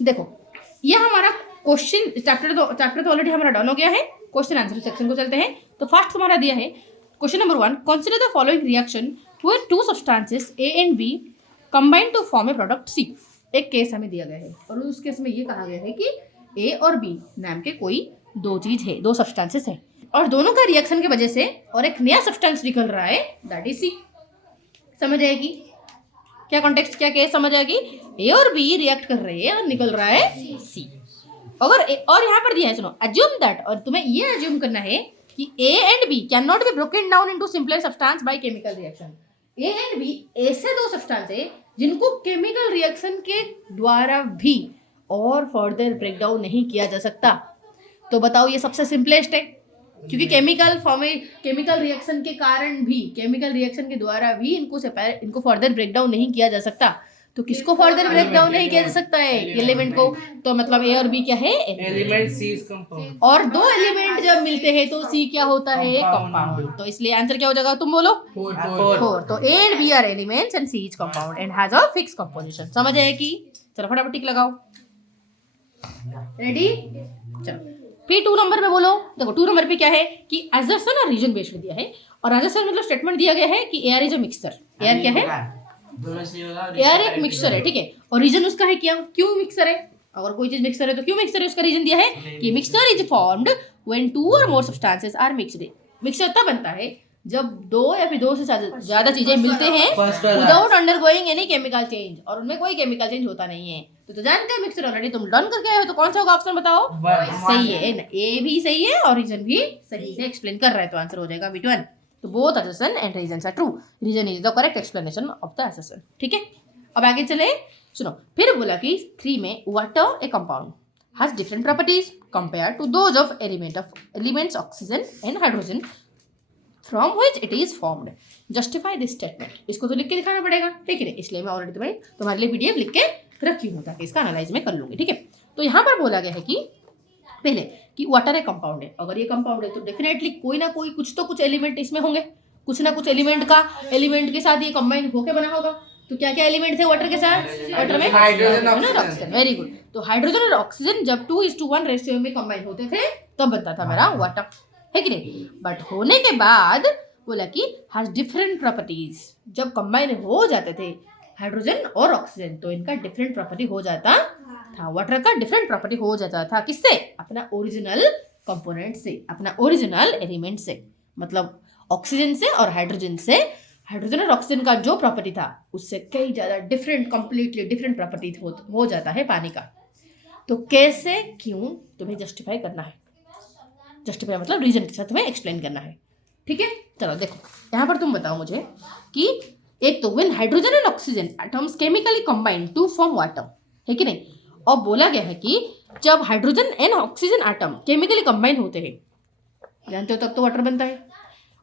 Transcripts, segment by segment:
देखो ये हमारा क्वेश्चन चैप्टर तो ऑलरेडी हमारा डन हो गया है। क्वेश्चन आंसर सेक्शन को चलते हैं। तो फर्स्ट तुम्हारा दिया है question number 1, consider the following reaction where two substances A and B combine to form a product C. एक केस हमें दिया गया है और उस केस में ये कहा गया है कि ए और बी नाम के कोई दो चीज है, दो सब्सटेंसेस है और दोनों का रिएक्शन की वजह से और एक नया सब्सटेंस निकल रहा है, दैट इज सी। समझ आएगी क्या कॉन्टेक्स्ट, क्या केस समझ आएगी? ए और बी रिएक्ट कर रहे हैं और निकल रहा है सी। अगर और यहाँ पर दिया है, सुनो, अज्यूम दैट, और तुम्हें ये अज्यूम करना है कि A and B can not be broken down into simpler substance by chemical reaction. A and B ऐसे दो सब्सटेंस है जिनको केमिकल रिएक्शन के द्वारा भी और फर्दर ब्रेक डाउन नहीं किया जा सकता। तो बताओ ये सबसे सिंपलेस्ट है, क्योंकि केमिकल रिएक्शन के कारण भी, केमिकल रिएक्शन के द्वारा भी इनको फर्दर ब्रेक डाउन नहीं किया जा सकता। तो किसको फर्दर ब्रेक डाउन नहीं किया जा सकता है? एलिमेंट को। तो मतलब ए और बी क्या है? Element C is compound. और दो एलिमेंट जब मिलते हैं तो सी क्या होता है? कंपाउंड। तो इसलिए आंसर क्या हो जाएगा, तुम बोलो? 4। तो A and B are elements and C is compound and has a fix composition. समझ आए कि? चलो फटाफट टिक लगाओ। रेडी? चलो फिर 2 नंबर में बोलो। देखो 2 नंबर पे क्या है कि असर्शन और रीजन बेस्ड दिया है और असर्शन मतलब स्टेटमेंट दिया गया है कि air is a mixture. Air क्या है? एयर एक मिक्सचर है, ठीक है। और रीजन उसका है क्या, क्यों मिक्सचर है? अगर कोई चीज मिक्सचर है तो क्यों मिक्सचर है, उसका रीजन दिया है कि मिक्सचर इज फॉर्म्ड व्हेन 2 और more substances are mixed. Mixture तब बनता है जब 2 या फिर 2 से ज्यादा चीजें मिलते हैं without undergoing any chemical change, और उनमें कोई केमिकल चेंज होता नहीं है। तो जानते हो मिक्सचर ऑलरेडी तुम डन करके आए हो, तो कौन सा होगा ऑप्शन बताओ? सही है ना, ए भी सही है और रीजन भी सही से एक्सप्लेन कर रहा है, तो आंसर हो जाएगा B1। तो both assertion and reasons are true, reason is the correct explanation of the assertion. ठीक है, अब आगे चले। सुनो, फिर बोला कि 3 में water a compound has different properties compare to those of elements oxygen and hydrogen from which it is formed. Justify this statement. इसको तो लिख के दिखाना पड़ेगा, ठीक है, इसलिए मैं ऑलरेडी तुम्हारे लिए PDF लिख के रखी हूँ ताकि इसका एनालाइज में कर लूंगी। ठीक है, तो यहाँ पर बोला गया है कि पहले कि वाटर एक कंपाउंड है। अगर ये कंपाउंड है तो डेफिनेटली कोई ना कोई कुछ एलिमेंट इसमें होंगे, कुछ ना कुछ एलिमेंट के साथ ये कंबाइन होके बना होगा। तो क्या क्या एलिमेंट थे वाटर के साथ? वाटर में हाइड्रोजन और ऑक्सीजन। Very good. तो हाइड्रोजन और ऑक्सीजन जब 2:1 रेशियो में कंबाइन होते थे तब बनता था मेरा वाटर, है कि नहीं? बट होने के बाद बोला कि हैज डिफरेंट प्रॉपर्टीज। जब कंबाइन हो जाते थे हाइड्रोजन और ऑक्सीजन तो इनका डिफरेंट प्रॉपर्टी हो जाता था, वाटर का डिफरेंट प्रॉपर्टी हो जाता था। किससे? अपना ओरिजिनल कंपोनेंट से, अपना ओरिजिनल एलिमेंट से, मतलब ऑक्सीजन से और हाइड्रोजन से। हाइड्रोजन और ऑक्सीजन का जो प्रॉपर्टी था उससे कई ज़्यादा कंप्लीटली डिफरेंट प्रॉपर्टी हो जाता है पानी का। तो कैसे, क्यों, तुम्हें जस्टिफाई करना है। जस्टिफाई मतलब रीजन के साथ तुम्हें एक्सप्लेन करना है। ठीक है, चलो देखो यहाँ पर तुम बताओ मुझे कि एक तो when hydrogen and oxygen atoms chemically combine to form water, है कि नहीं? और बोला गया है कि जब hydrogen and oxygen atom chemically combine होते हैं, जानते हो, तब तो वाटर बनता है।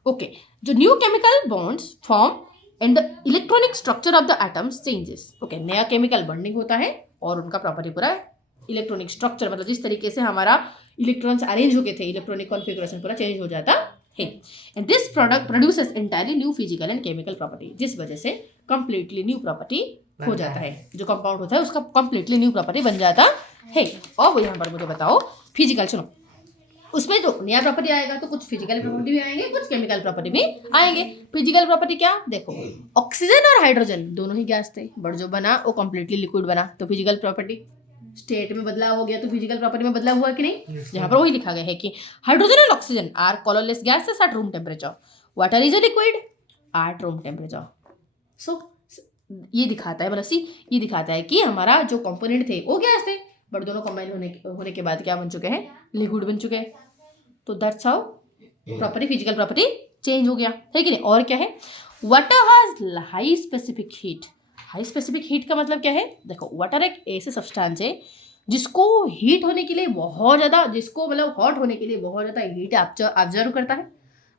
ओके, जो new chemical bonds form and the electronic structure of the atoms changes. Okay, नया केमिकल बॉन्डिंग होता है और उनका प्रॉपर्टी पूरा इलेक्ट्रॉनिक स्ट्रक्चर, मतलब जिस तरीके से हमारा इलेक्ट्रॉन्स अरेंज हो गए थे, इलेक्ट्रॉनिक कॉन्फ़िगरेशन पूरा चेंज हो जाता है। And this product produces entirely new physical and chemical property, जिस वजह से कंप्लीटली न्यू प्रॉपर्टी हो जाता है। जो कंपाउंड होता है उसका कंप्लीटली न्यू प्रॉपर्टी बन जाता है। और वो यहाँ पर मुझे बताओ फिजिकल, सुनो, उसमें जो नया प्रॉपर्टी आएगा तो कुछ फिजिकल प्रॉपर्टी भी आएंगे, कुछ केमिकल प्रॉपर्टी भी आएंगे। फिजिकल प्रॉपर्टी क्या? देखो, ऑक्सीजन और हाइड्रोजन दोनों ही गैस थे, बट जो बना वो कंप्लीटली लिक्विड बना। तो फिजिकल प्रॉपर्टी स्टेट में बदलाव हो गया, तो फिजिकल प्रॉपर्टी में बदलाव हुआ कि नहीं? यहाँ पर वही लिखा गया है कि hydrogen and oxygen are colourless gases at room temperature, water is a liquid at room temperature. So ये दिखाता है, मतलब ये दिखाता है कि हमारा जो कंपोनेंट थे वो गैस थे, बट दोनों कंबाइन होने के बाद क्या बन चुके हैं? लिक्विड बन चुके हैं। तो that's how property, physical property change हो गया, है कि नहीं? और क्या है? Water has high specific heat. High specific heat का मतलब क्या है? देखो, वाटर एक ऐसे सब्सटेंस है जिसको हीट होने के लिए बहुत ज़्यादा, जिसको मतलब हॉट होने के लिए बहुत ज़्यादा हीट ऑब्जर्व करता है,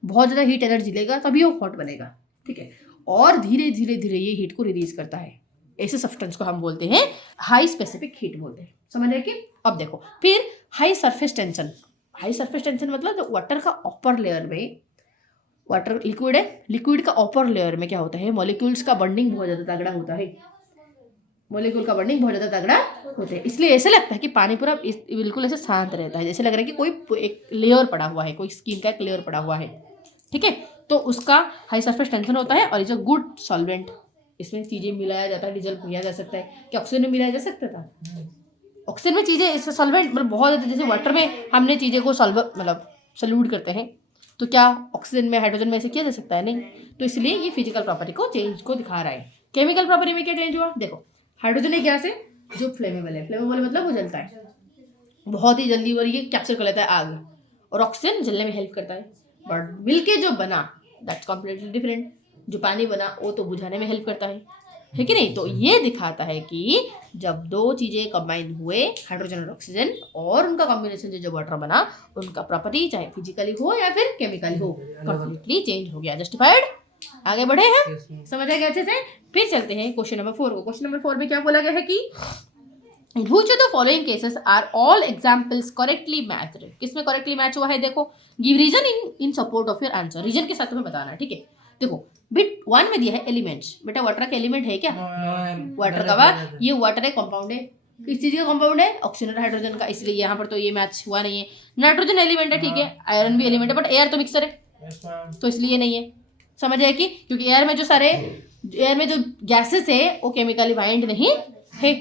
बहुत ज़्यादा हीट एनर्जी लेगा तभी वो हॉट बनेगा, ठीक है? और धीरे धीरे धीरे ये हीट को रिलीज करता है। ऐसे सब्सटेंस को हम बोलते हैं हाई स्पेसिफिक हीट बोलते हैं। समझ रहे कि? अब देखो फिर high surface tension. High surface tension मतलब जो वाटर का अपर लेयर में, वाटर लिक्विड है, लिक्विड का अपर लेयर में क्या होता है? मॉलिक्यूल्स का बॉन्डिंग बहुत ज़्यादा तगड़ा होता है। मॉलिक्यूल का बॉन्डिंग बहुत ज़्यादा तगड़ा होता है, इसलिए ऐसे लगता है कि पानी पूरा बिल्कुल ऐसे शांत रहता है, जैसे लग रहा है कि कोई एक लेयर पड़ा हुआ है, कोई स्किन का एक लेयर पड़ा हुआ है। ठीक है, तो उसका हाई सरफेस टेंशन होता है और इज अ गुड सॉल्वेंट। इसमें चीज़ें मिलाया जाता है, डीजल किया जा सकता है। क्या ऑक्सीजन में मिलाया जा सकता था? ऑक्सीजन में चीज़ें इससे सॉल्वेंट मतलब बहुत ज़्यादा, जैसे वाटर में हमने चीज़ें को मतलब सल्यूट करते हैं, तो क्या ऑक्सीजन में हाइड्रोजन में ऐसे किया जा सकता है? नहीं। तो इसलिए ये फिजिकल प्रॉपर्टी को चेंज को दिखा रहा है। केमिकल प्रॉपर्टी में क्या चेंज हुआ? देखो, हाइड्रोजन एक गैस है जो फ्लेमेबल है। फ्लेमेबल मतलब वो जलता है बहुत ही जल्दी और ये कैप्चर कर लेता है आग, और ऑक्सीजन जलने में हेल्प करता है। बट मिलके जो बना दैट्स कम्प्लीटली डिफरेंट। जो पानी बना वो तो बुझाने में हेल्प करता है कि नहीं? तो ये दिखाता है कि जब दो चीज़ें कंबाइन हुए, हाइड्रोजन और ऑक्सीजन, और उनका कॉम्बिनेशन जो वाटर बना, उनका प्रॉपर्टी चाहे फिजिकली हो या फिर केमिकली हो, कंप्लीटली चेंज हो गया। जस्टिफाइड? आगे बढ़े हैं, समझ आ गया अच्छे से? फिर चलते हैं क्वेश्चन नंबर 4 को। क्वेश्चन नंबर 4 में क्या बोला गया है कि In which of the following cases are all examples correctly matched? किसमें करेक्टली मैच हुआ है? देखो, give reason in support of your answer. Reason के साथ तुम्हें बताना है, ठीक है? देखो, बिट 1 में दिया है एलिमेंट्स। बेटा वाटर का एलिमेंट है क्या? वाटर का ये वाटर है, कंपाउंड है। किस चीज का कंपाउंड है? ऑक्सीजन और हाइड्रोजन का, इसलिए यहाँ पर तो ये मैच हुआ नहीं है। नाइट्रोजन एलिमेंट है, ठीक है, आयरन भी एलिमेंट है, बट एयर तो मिक्सर है, तो इसलिए नहीं है। समझ आए कि क्योंकि एयर में जो गैसेस है वो केमिकली बाइंड नहीं है।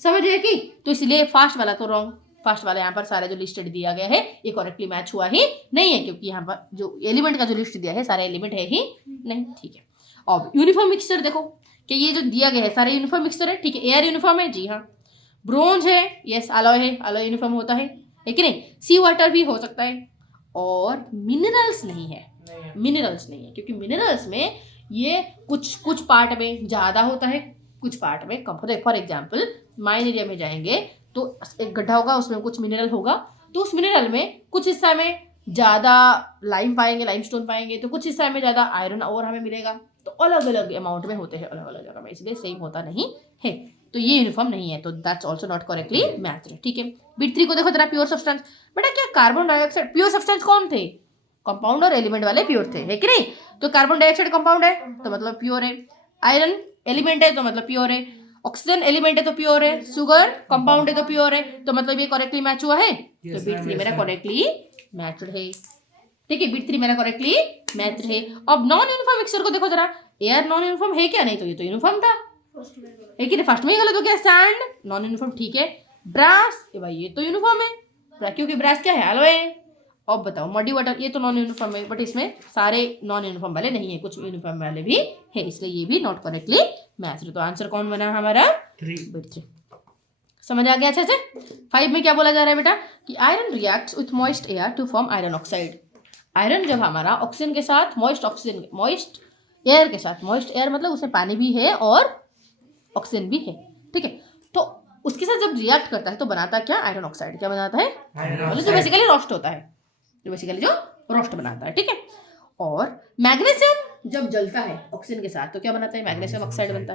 समझ आए कि? तो इसलिए फास्ट वाला तो रॉन्ग। फास्ट वाला यहाँ पर सारे जो लिस्टेड दिया गया है ये करेक्टली मैच हुआ ही नहीं है, क्योंकि यहाँ पर जो एलिमेंट का जो लिस्ट दिया है सारे एलिमेंट है ही नहीं। ठीक है, अब यूनिफॉर्म मिक्सचर देखो कि ये जो दिया गया है सारे यूनिफॉर्म मिक्सचर है, ठीक है। एयर यूनिफॉर्म है, जी हाँ। ब्रोंज है, यस। अलॉय है, अलॉय यूनिफॉर्म होता है कि नहीं? सी वाटर भी हो सकता है। और मिनरल्स नहीं है, मिनरल्स नहीं है, क्योंकि मिनरल्स में ये कुछ पार्ट में ज़्यादा होता है, कुछ पार्ट में कम होता है। फॉर एग्जाम्पल माइन एरिया में जाएंगे तो एक गड्ढा होगा, उसमें कुछ मिनरल होगा, तो उस मिनरल में कुछ हिस्सा में ज़्यादा लाइम पाएंगे, लाइमस्टोन पाएंगे, तो कुछ हिस्सा में ज़्यादा आयरन और हमें मिलेगा। तो अलग अलग अमाउंट में होते हैं, अलग अलग जगह में, इसलिए सेम होता नहीं है। तो ये यूनिफॉर्म नहीं है, तो that's also not correctly matched. ठीक है, बिट 3 को देखो जरा। प्योर सब्सटेंस, बेटा क्या कार्बन डाइऑक्साइड प्योर सब्सटेंस कौन थे? कंपाउंड और एलिमेंट वाले प्योर थे, है कि नहीं? तो कार्बन डाइऑक्साइड कंपाउंड है तो मतलब प्योर है, आयरन एलिमेंट है तो मतलब प्योर है, ऑक्सीजन एलिमेंट है तो प्योर है, शुगर कंपाउंड है तो प्योर है, तो मतलब ये करेक्टली मैच हुआ है। तो बिट 3 मेरा करेक्टली मैच्ड है। ठीक है, बिट 3 मेरा करेक्टली मैच्ड है। अब नॉन यूनिफॉर्म मिक्सचर को देखो जरा। एयर नॉन यूनिफॉर्म है क्या? नहीं, तो ये तो यूनिफॉर्म था, है कि नहीं? फर्स्ट में ही गलत हो गया। सैंड नॉन यूनिफॉर्म, ठीक है। ब्रास, भाई ये तो यूनिफॉर्म है, क्योंकि ब्रास क्या है? अलॉय है। अब बताओ मडी वाटर, ये तो नॉन यूनिफॉर्म है, बट इसमें सारे नॉन यूनिफॉर्म वाले नहीं है, कुछ यूनिफॉर्म वाले भी है, इसलिए ये भी नॉट करेक्टली मैच्ड। तो आंसर कौन बना हमारा? 3। समझ आ गया अच्छे से? 5 में क्या बोला जा रहा है बेटा कि iron reacts with moist air to form iron oxide. Iron जब हमारा ऑक्सीजन के साथ मॉइस्ट एयर के साथ, मॉइस्ट एयर मतलब उसमें पानी भी है और ऑक्सीजन भी है, ठीक है, तो उसके साथ जब रिएक्ट करता है तो बनाता क्या? Iron oxide. क्या बनाता है? मतलब जो बेसिकली रोस्ट होता है, जो रोस्ट बनाता है, ठीक है। और मैग्नीशियम जब जलता है ऑक्सीजन के साथ तो क्या बनाता है? मैग्नीशियम ऑक्साइड बनता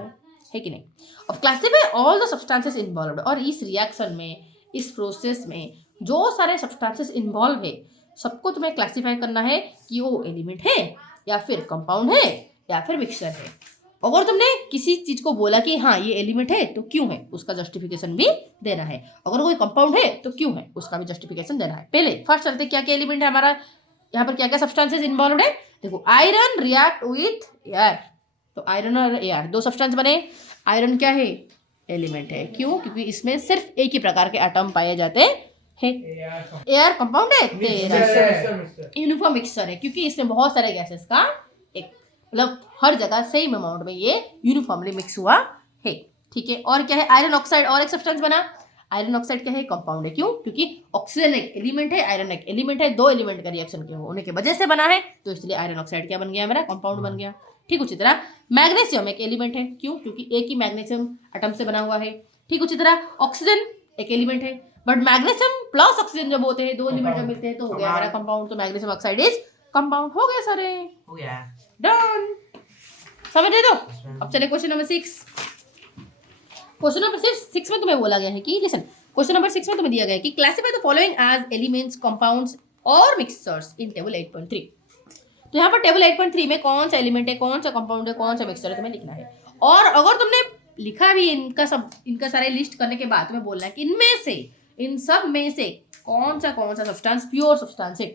है कि नहीं? अब classify all the substances involved, और इस रिएक्शन में, इस प्रोसेस में जो सारे सब्सटेंसेस इन्वॉल्व है सबको तुम्हें क्लासिफाई करना है कि वो एलिमेंट है या फिर कंपाउंड है या फिर मिक्सचर है। अगर तुमने किसी चीज को बोला कि हाँ ये एलिमेंट है तो क्यों है, उसका जस्टिफिकेशन भी देना है। अगर कोई कंपाउंड है तो क्यों है, उसका भी जस्टिफिकेशन देना है। पहले फर्स्ट चलते क्या क्या एलिमेंट है हमारा, यहाँ पर क्या क्या सब्सटेंसेस इन्वॉल्व है। देखो, आयरन रिएक्ट विथ एयर, तो आयरन और एयर दो सब्सटेंस बने। आयरन क्या है? एलिमेंट है। क्यों? क्योंकि इसमें सिर्फ एक ही प्रकार के एटम पाए जाते हैं। एयर कंपाउंड है, यूनिफॉर्म मिक्सचर है, क्योंकि इसमें बहुत सारे गैसेस का एक मतलब हर जगह सेम अमाउंट में ये यूनिफॉर्मली मिक्स हुआ है, ठीक है। और क्या है? आयरन ऑक्साइड, और एक सब्सटेंस बना। आयरन ऑक्साइड क्या है? कंपाउंड है। क्यों? क्योंकि ऑक्सीजन एक एलिमेंट है, आयरन एक एलिमेंट है, दो एलिमेंट का रिएक्शन के होने की वजह से बना है, तो इसलिए आयरन ऑक्साइड क्या बन गया? मेरा कंपाउंड बन गया। ठीक, उसी तरह मैग्नीशियम एक एलिमेंट है। क्यों? क्योंकि एक ही मैग्नीशियम एटम से बना हुआ है। ठीक, उसी तरह ऑक्सीजन एक एलिमेंट है, बट मैग्नीशियम प्लस ऑक्सीजन जब होते हैं, दो एलिमेंट जब मिलते हैं तो हो गया मेरा कंपाउंड। तो मैग्नीशियम ऑक्साइड इज कंपाउंड। हो गया सारे, हो गया, डन। समझ रहे तो? अब चले क्वेश्चन नंबर 6। क्वेश्चन नंबर 6 में तुम्हें बोला गया है कि लिसन, क्वेश्चन नंबर 6 में तुम्हें दिया गया है कि classify the following as elements, compounds और मिक्सचर्स इन टेबल 8.3। तो यहाँ पर टेबल 8.3 में कौन सा एलिमेंट है, कौन सा कंपाउंड है, कौन सा मिक्सचर है, तुम्हें लिखना है। और अगर तुमने लिखा भी इनका सब, इनका सारे लिस्ट करने के बाद तुम्हें बोलना है कि इनमें से, इन सब में से कौन सा सब्सटेंस प्योर सब्सटेंस है।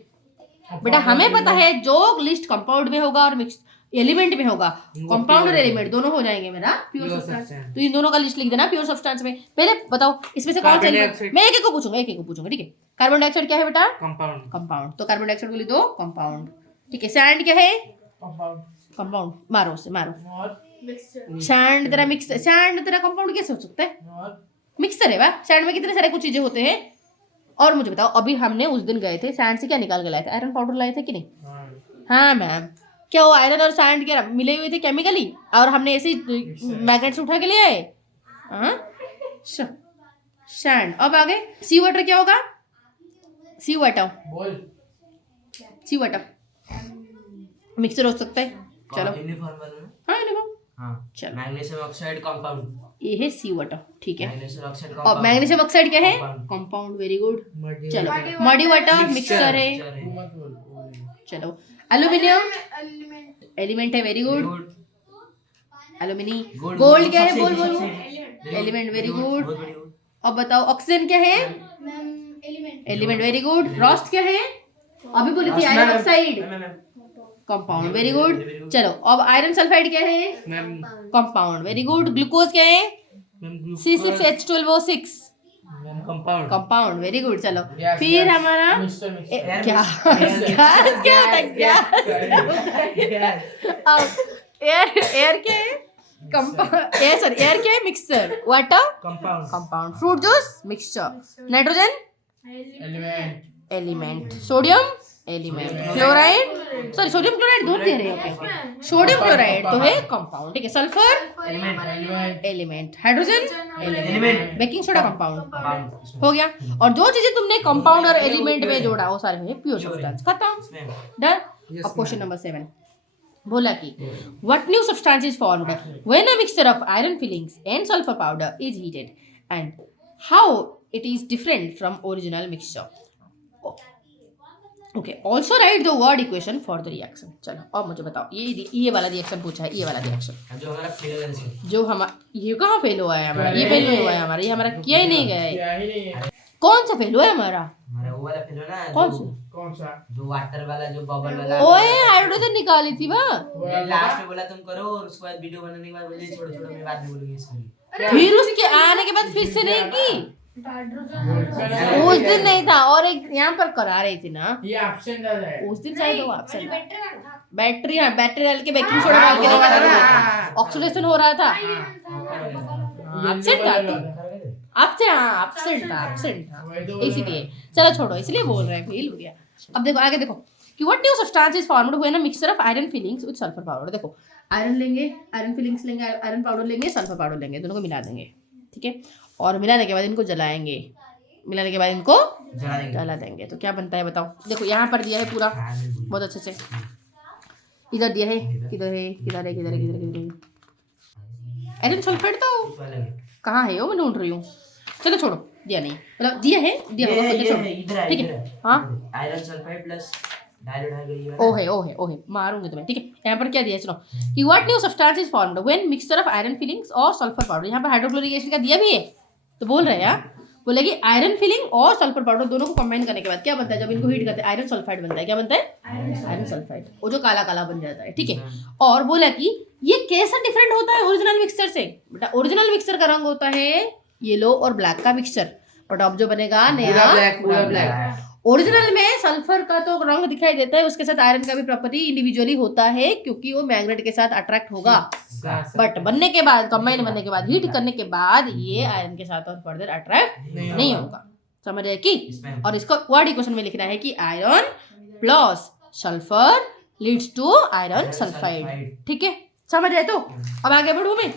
बेटा हमें पता है जो लिस्ट कंपाउंड में होगा और मिक्स एलिमेंट में होगा, कंपाउंड और एलिमेंट दोनों हो जाएंगे मेरा प्योर सब्सटेंस। तो इन दोनों का लिस्ट लिख देना प्योर सब्सटेंस में। पहले बताओ इसमें से कौन सा एलिमेंट, मैं एक एक को पूछूंगा, ठीक है। कार्बन डाइऑक्साइड क्या है बेटा? कंपाउंड। तो कार्बन डाइऑक्साइड को लिख दो कंपाउंड, ठीक है। सैंड क्या है? कंपाउंड। मारो सैंड तेरा मिक्स, सैंड तेरा कंपाउंड कैसे हो सकता है? मिक्सर है वाह। सैंड में कितने सारे कुछ चीजें होते हैं। और मुझे बताओ अभी हमने उस दिन गए थे सैंड से क्या निकाल के लाए थे? आयरन पाउडर लाए थे कि नहीं? हाँ मैम। क्या वो आयरन और सैंड क्या मिले हुए थे केमिकली और हमने ऐसे ही मैग्नेट से उठा के ले आए? सैंड। अब आगे सी वाटर क्या होगा? सी वाटर मिक्सर हो सकता है। चलो हाँ लिखो। चलो मैग्नीशियम ऑक्साइड कंपाउंड, ये है सी वाटर, ठीक है। मैग्नीशियम ऑक्साइड और मैग्नीशियम ऑक्साइड क्या है? कंपाउंड। Very good. चलो मडी वाटर मिक्सचर है। चलो एल्यूमिनियम एलिमेंट है। Very good. एल्यूमिनी। गोल्ड क्या है? बोल एलिमेंट। Very good. अब बताओ ऑक्सीजन क्या है? एलिमेंट। Very good. रॉस्ट क्या है? अभी बोली थी iron oxide, compound. Very good. चलो अब आयरन सल्फाइड क्या है? कंपाउंड। Very good. ग्लूकोज क्या है? C6H12O6 compound. Very good. चलो फिर हमारा क्या होता है? एयर क्या है? एयर क्या है? Mixture. Water compound. Fruit juice mixture. Nitrogen element. Sodium element. Fluoride, sorry sodium chloride दो दे रहे हैं। सोडियम क्लोराइड तो है कंपाउंड, ठीक है। Sulphur element. Hydrogen element. Baking soda compound. हो गया। और जो चीजें तुमने कंपाउंड और एलिमेंट में जोड़ा वो सारे हैं प्योर सब्सटेंस। खत्म। डन। अब क्वेश्चन नंबर 7 बोला कि what new substance is formed when a mixture of iron filings and sulphur powder is heated and how it is different from original mixture. Okay also right the word equation for the reaction. चलो अब मुझे बताओ ये वाला reaction पूछा है, ये वाला रिएक्शन जो हमारा फेल है, जो हमारा ये कहाँ फेल हुआ है हमारा? ये फेल नहीं हुआ है हमारा, ये हमारा किया ही नहीं गया है। कौन सा फेल हुआ है हमारा? वो वाला फेल ना, कौन सा जो वाटर वाला, जो बबल वाला। ओए हाइड्रोजन निकाली थी बा। लास्ट में बोला तुम करो और उसके बाद वीडियो बनाने के बाद बोलिए छोड़ो मैं बाद में बोलूंगी इसमें। फिर उसके आने के बाद फिर से नहीं की। उस दिन नहीं था और एक यहाँ पर करा रही थी ना, ये एब्सेंट है उस दिन शायद वो एब्सेंट। बैटरी डाल के बेकिंग सोडा डाल के नहीं करा रहा था, ऑक्सीडेशन हो रहा था। एब्सेंट था, एब्सेंट था इसीलिए। चलो छोड़ो, इसलिए बोल रहे हैं फेल हो गया। अब देखो आगे देखो कि what new substance is formed when a mixture of iron filings with sulphur powder. देखो आयरन लेंगे, आयरन फिलिंग्स लेंगे, आयरन पाउडर लेंगे, सल्फर पाउडर लेंगे, दोनों को मिला देंगे, ठीक है। और मिलाने के बाद इनको जलाएंगे, मिलाने के बाद इनको जला देंगे। तो क्या बनता है बताओ? देखो यहाँ पर दिया है पूरा बहुत अच्छे से, इधर दिया है, किधर है, किधर है, किधर है, किधर है, किधर है। आयरन सल्फेट तो कहाँ है? वो मैं ढूंढ रही हूँ। चलो छोड़ो, दिया नहीं, मतलब दिया है, दिया होगा, ठीक है। हाँ आयरन सल्फाइड प्लस ओहे मारूंगी तुम्हें, ठीक है। यहाँ पर क्या दिया है सुनो कि what new substance is formed when mixture of iron filings और सल्फर पाउडर। यहाँ पर हाइड्रोक्लोरिक एसिड का दिया भी है, तो बोल रहे हैं यार, बोलेगी आयरन फिलिंग और सल्फर पाउडर दोनों को कंबाइन करने के बाद क्या बनता है? जब इनको हीट करते हैं आयरन सल्फाइड बनता है। क्या बनता है? आयरन सल्फाइड, वो जो काला काला बन जाता है, ठीक है। और बोला कि ये कैसा डिफरेंट होता है ओरिजिनल मिक्सचर से? बेटा ओरिजिनल मिक्सचर का रंग होता है येलो और ब्लैक का मिक्सचर, बट अब जो बनेगा नया पूरा ब्लैक। ओरिजिनल में सल्फर का तो रंग दिखाई देता है, उसके साथ आयरन का भी प्रॉपर्टी इंडिविजुअली होता है क्योंकि वो मैग्नेट के साथ अट्रैक्ट होगा। बट बनने के बाद, कंबाइन बनने के बाद, हीट करने के बाद ये आयरन के साथ और फर्दर अट्रैक्ट नहीं होगा। समझ रहे कि? और इसको वर्ड इक्वेशन में लिखना है कि iron plus sulphur leads to iron sulphide, ठीक है। समझ रहे? तो अब आगे बढ़ूं मैं।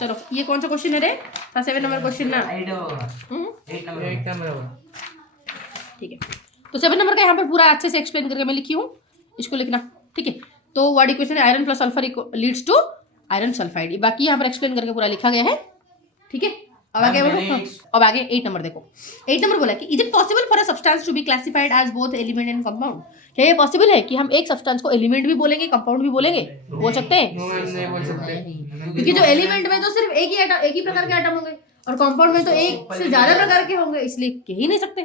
चलो ये कौन सा क्वेश्चन है रे? 7 नंबर क्वेश्चन ना, 8 नंबर, ठीक है। तो 7 नंबर का यहाँ पर पूरा अच्छे से एक्सप्लेन करके मैं लिखी हूँ, इसको लिखना, ठीक है। तो वर्ड इक्वेशन है iron plus sulphur leads to iron sulphide, बाकी यहाँ पर एक्सप्लेन करके पूरा लिखा गया है, ठीक है। अब आगे मैम, बोलो, मैंने अब आगे 8 नंबर देखो। 8 नंबर बोला कि is it possible for a substance to be classified as both element and compound? क्या ये पॉसिबल है कि हम एक सब्सटेंस को एलिमेंट भी बोलेंगे कंपाउंड भी बोलेंगे? बोल सकते हैं? नो मैम नहीं बोल सकते। क्योंकि जो एलिमेंट में तो सिर्फ एक ही प्रकार के एटम होंगे और कंपाउंड में तो एक से ज्यादा प्रकार के होंगे, इसलिए कह ही नहीं सकते।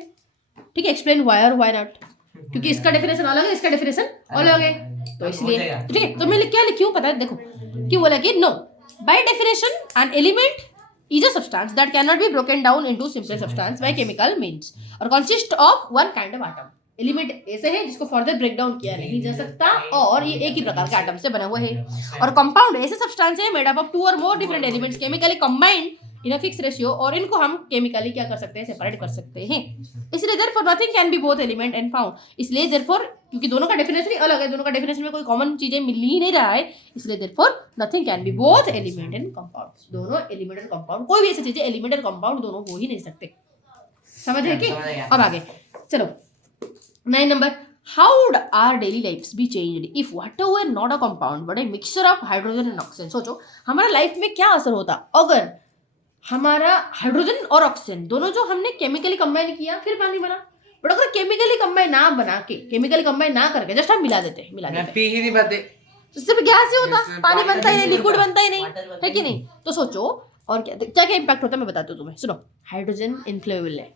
ठीक है, एक्सप्लेन व्हाई और व्हाई नॉट, क्योंकि इसका डेफिनेशन अलग है, इसका डेफिनेशन अलग है, तो इसलिए ठीक है। तो मैं क्या लिखी हूँ पता है, देखो कि बोला कि no, by definition an element is a substance that cannot be broken down into simple substance by chemical means और consist of one kind of atom। Element ऐसे है जिसको फर्दर ब्रेक डाउन किया नहीं जा सकता और ये एक ही प्रकार के एटम से बना हुआ है। और कंपाउंड ऐसे सब्सटेंस है मेड अप ऑफ 2 और more different elements chemically combined in a fix ratio, और इनको हम केमिकली क्या कर सकते हैं, सेपरेट कर सकते हैं। इसलिए therefore nothing can be both element and found, इसलिए देयरफॉर क्योंकि दोनों का डेफिनेशन ही अलग है, दोनों का डेफिनेशन में कोई कॉमन चीजें मिल ही नहीं रहा है, इसलिए therefore nothing can be both element and compound. दोनों एलिमेंट और कंपाउंड, कोई भी ऐसी चीजें एलिमेंट और कंपाउंड दोनों हो ही नहीं सकते। समझ है कि? अब आगे चलो 9 number, how would our daily lives be changed if water were not a compound but a mixture of hydrogen and oxygen? सोचो हमारा लाइफ में क्या असर होता अगर हमारा हाइड्रोजन और ऑक्सीजन दोनों जो हमने केमिकली कंबाइन किया फिर पानी बना, बट अगर केमिकली कंबाइन ना बना के, केमिकली कंबाइन ना करके जस्ट हम मिला देते पी ही नहीं पाते, तो सिर्फ गैस ही होता, इसमें पानी बनता ही नहीं, नहीं लिक्विड होता, बनता ही नहीं, वाटर बनता है कि ही नहीं? तो सोचो और क्या क्या क्या इम्पैक्ट होता है मैं बताती हूँ तुम्हें। सुनो, हाइड्रोजन इनफ्लेमेबल है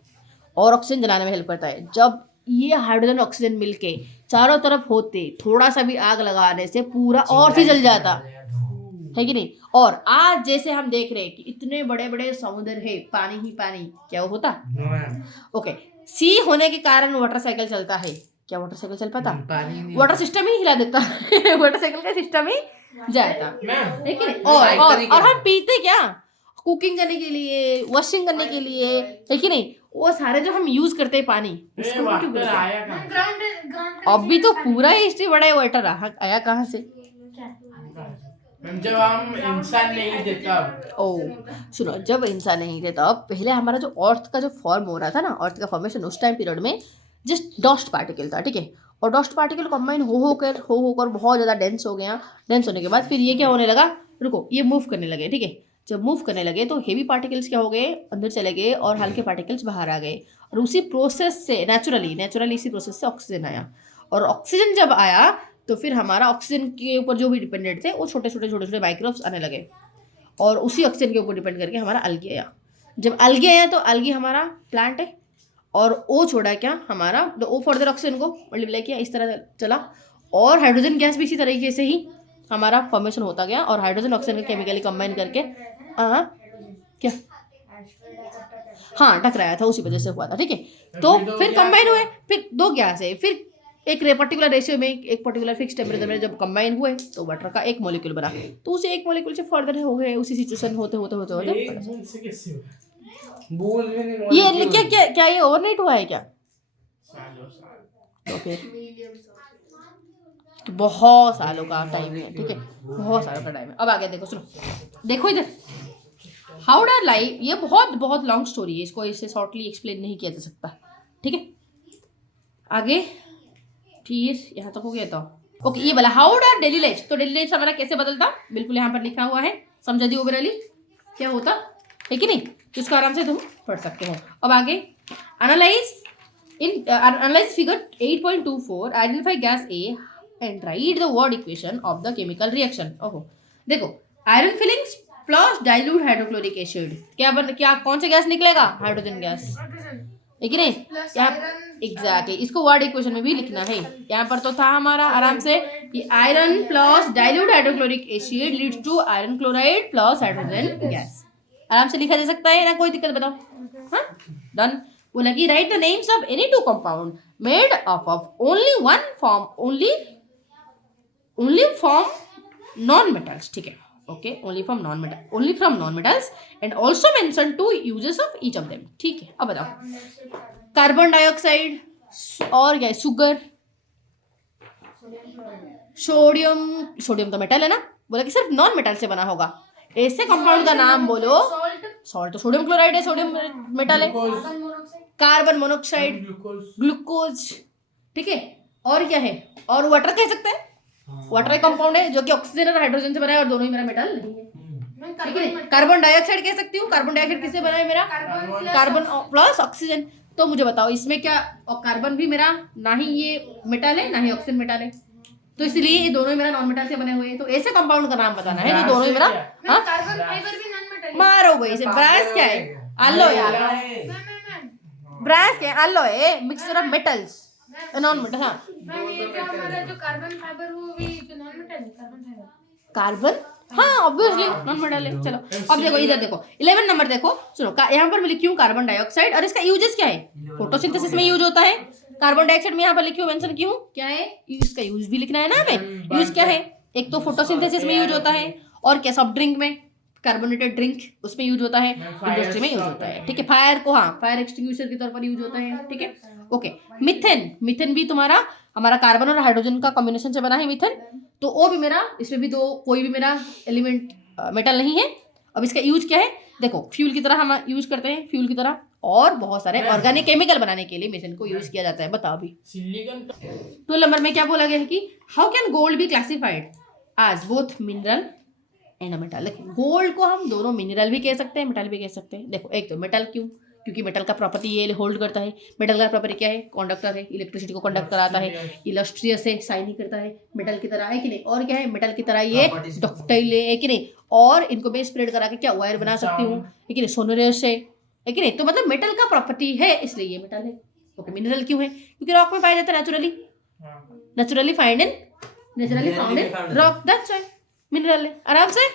और ऑक्सीजन जलाने में हेल्प करता है। जब ये हाइड्रोजन ऑक्सीजन मिलके चारों तरफ होते, थोड़ा सा भी आग लगाने से पूरा और भी जल जाता, है कि नहीं? और आज जैसे हम देख रहे हैं कि इतने बड़े बड़े समुद्र है, पानी ही पानी, क्या वो होता? नो मैम ओके, सी होने के कारण वाटर साइकिल चलता है, क्या वाटर साइकिल चल पाता? पानी नहीं वाटर सिस्टम ही हिला देता वाटर साइकिल का सिस्टम ही जाता, मैम है कि नहीं? साइकिल ही और क्या? हम पीते क्या? कुकिंग करने के लिए, वॉशिंग करने के लिए, है कि नहीं? वो सारे जो हम यूज करते हैं पानी, उसको हम क्यों वाटर करते हैं? आया कहाँ? अभी तो पूरा हिस्ट्री बड़ा है, वाटर आया कहाँ से? मैम जब हम इंसान नहीं थे तब। ओ सुनो, जब इंसान नहीं थे तब पहले हमारा जो अर्थ का जो फॉर्म हो रहा था ना, अर्थ का फॉर्मेशन उस टाइम पीरियड में जस्ट डस्ट पार्टिकल था, ठीक है? और डस्ट पार्टिकल कंबाइन हो होकर बहुत ज़्यादा डेंस हो गया। डेंस होने के बाद फिर ये क्या होने लगा, रुको, ये मूव करने लगे, ठीक है? जब मूव करने लगे तो हेवी पार्टिकल्स क्या हो गए, अंदर चले गए और हल्के पार्टिकल्स बाहर आ गए, और उसी प्रोसेस से नेचुरली इसी प्रोसेस से ऑक्सीजन आया। और ऑक्सीजन जब आया तो फिर हमारा ऑक्सीजन के ऊपर जो भी डिपेंडेंट थे वो छोटे छोटे माइक्रोब्स आने लगे, और उसी ऑक्सीजन के ऊपर डिपेंड करके हमारा अलगी आया। जब अलगी आया तो अलगी हमारा प्लांट है, और ओ छोड़ा क्या हमारा, तो ओ फर्दर ऑक्सीजन को मल्टीप्लाई किया, इस तरह चला। और हाइड्रोजन गैस भी इसी तरीके से ही हमारा फॉर्मेशन होता गया, और हाइड्रोजन ऑक्सीजन को केमिकली कंबाइन करके क्या हाँ टकराया था, उसी वजह से हुआ था, ठीक है? तो फिर कंबाइन हुए, फिर 2 गैस है, फिर एक पर्टिकुलर रेशियो में, एक पर्टिकुलर फिक्स टेम्परेचर में जब कंबाइन हुए तो वाटर का एक मॉलिक्यूल बना, तो उसे एक मॉलिक्यूल से फर्दर हो गए, उसी सिचुएशन होते बोल भी नहीं ये क्या ये ओवरनाइट हुआ है क्या? तो फिर तो बहुत सालों का टाइम है, ठीक है? बहुत सालों का टाइम है। अब आगे देखो, सुनो, देखो इधर, हाउ डू लाइफ, ये बहुत लॉन्ग स्टोरी है, इसको इसे शॉर्टली एक्सप्लेन नहीं किया जा सकता, ठीक है? आगे फिर यहाँ तक हो गया, तो ओके, ये वाला हाउ डू डेली लाइफ, तो डेली लाइफ हमारा कैसे बदलता, बिल्कुल यहाँ पर लिखा हुआ है, समझा दी ओवरऑली क्या होता है कि नहीं? तो इसको आराम से तुम पढ़ सकते हो। अब आगे analyse figure 8.24, identify gas A and right the word equation of the chemical reaction. ओहो, देखो, iron filings plus dilute hydrochloric acid, क्या कौन सा गैस निकलेगा? हाइड्रोजन गैस, है कि नहीं? एग्जैक्टली, इसको वर्ड इक्वेशन में भी लिखना है। यहाँ पर तो था हमारा आराम से कि iron plus dilute hydrochloric acid leads to iron chloride plus hydrogen gas, आराम से लिखा जा सकता है ना, कोई दिक्कत बताओ? हाँ, डन। बोला कि right the names of any 2 compound made up of only one form, only from non metals, ठीक है? Okay, only from non metals and also mention 2 uses of each of them, ठीक है? अब बताओ, कार्बन डाइऑक्साइड और क्या है, sugar, sodium तो मेटल है ना, बोला कि सिर्फ नॉन मेटल से बना होगा। ऐसे कंपाउंड का नाम बोलो। सॉल्ट तो सोडियम क्लोराइड है, सोडियम मेटल है। कार्बन मोनोऑक्साइड, ग्लूकोज, ठीक है? और क्या है, और वाटर कह सकते हैं, वाटर एक कंपाउंड है जो कि ऑक्सीजन और हाइड्रोजन से बना है, और दोनों ही मेरा मेटल नहीं है, ठीक है। कार्बन डाइऑक्साइड कह सकती हूँ। कार्बन डाइऑक्साइड किससे बना है मेरा? Carbon plus oxygen. तो मुझे बताओ इसमें क्या, और कार्बन भी मेरा ना ही ये मेटल है ना ही ऑक्सीजन मेटल है, तो इसलिए ये दोनों ही मेरा नॉन मेटल से बने हुए हैं। तो ऐसे कंपाउंड का नाम बताना है जो दोनों ही मेरा, हाँ कार्बन फाइबर भी नॉन मेटल मारो गई इसे। ब्रास क्या है? आलो यार, ब्रास क्या है? आलो है mixture of metals, non metal. हाँ मैम ये जो हमारा जो कार्बन फाइबर वो भी जो नॉन मेटल है कार्बन फाइबर। कार्बन, हाँ ऑब्वियसली नॉन मेटल है। चलो अब देखो इधर देखो 11 नंबर देखो, सुनो यहाँ पर मैं लिखी हूँ कार्बन डाइऑक्साइड, और इसका यूजेस क्या है? फोटोसिंथेसिस में यूज होता है। कार्बन डाइऑक्साइड में यहाँ पर लिखी हूँ, मेंशन की हूँ क्या है, इसका यूज भी लिखना है ना हमें। यूज क्या है? एक तो फोटोसिंथेसिस में यूज होता है, और क्या सॉफ्ट ड्रिंक में, कार्बोनेटेड ड्रिंक उसमें यूज होता है, इंडस्ट्री में यूज होता है। ठीक है। फायर को, हाँ फायर एक्सटिंग्विशर के तौर पर यूज होता है। ठीक है। ओके। मिथेन, मिथेन भी तुम्हारा हमारा कार्बन और हाइड्रोजन का कॉम्बिनेशन से बना है मिथेन, तो वो भी मेरा, इसमें भी दो कोई भी मेरा एलिमेंट मेटल नहीं है। अब इसका यूज क्या है? देखो फ्यूल की तरह हम यूज करते हैं, फ्यूल की तरह, और बहुत सारे ऑर्गेनिक केमिकल बनाने के लिए मिथेन को यूज किया जाता है। बताओ अभी 12 नंबर में क्या बोला गया है कि how can gold be classified as both mineral and metal. Gold को हम दोनों मिनरल भी कह सकते हैं, मेटल भी कह सकते हैं। देखो एक तो मेटल, क्यों? क्योंकि मेटल का प्रॉपर्टी ये होल्ड करता है। मेटल का प्रॉपर्टी क्या है? कंडक्टर है, इलेक्ट्रिसिटी को कंडक्ट कराता है, इलस्ट्रियस है, शाइनी करता है, मेटल की तरह है कि नहीं? और क्या है? मेटल की तरह ये डक्टाइल है कि नहीं? और इनको मैं स्प्रेड करा के क्या वायर बना सकती हूँ, है कि नहीं? सोनोरस है कि नहीं? तो मतलब मेटल का प्रॉपर्टी है, इसलिए ये मेटल है। ओके। मिनरल क्यों है? क्योंकि रॉक में पाया जाता है naturally, naturally found in rock, that's why mineral है। आराम से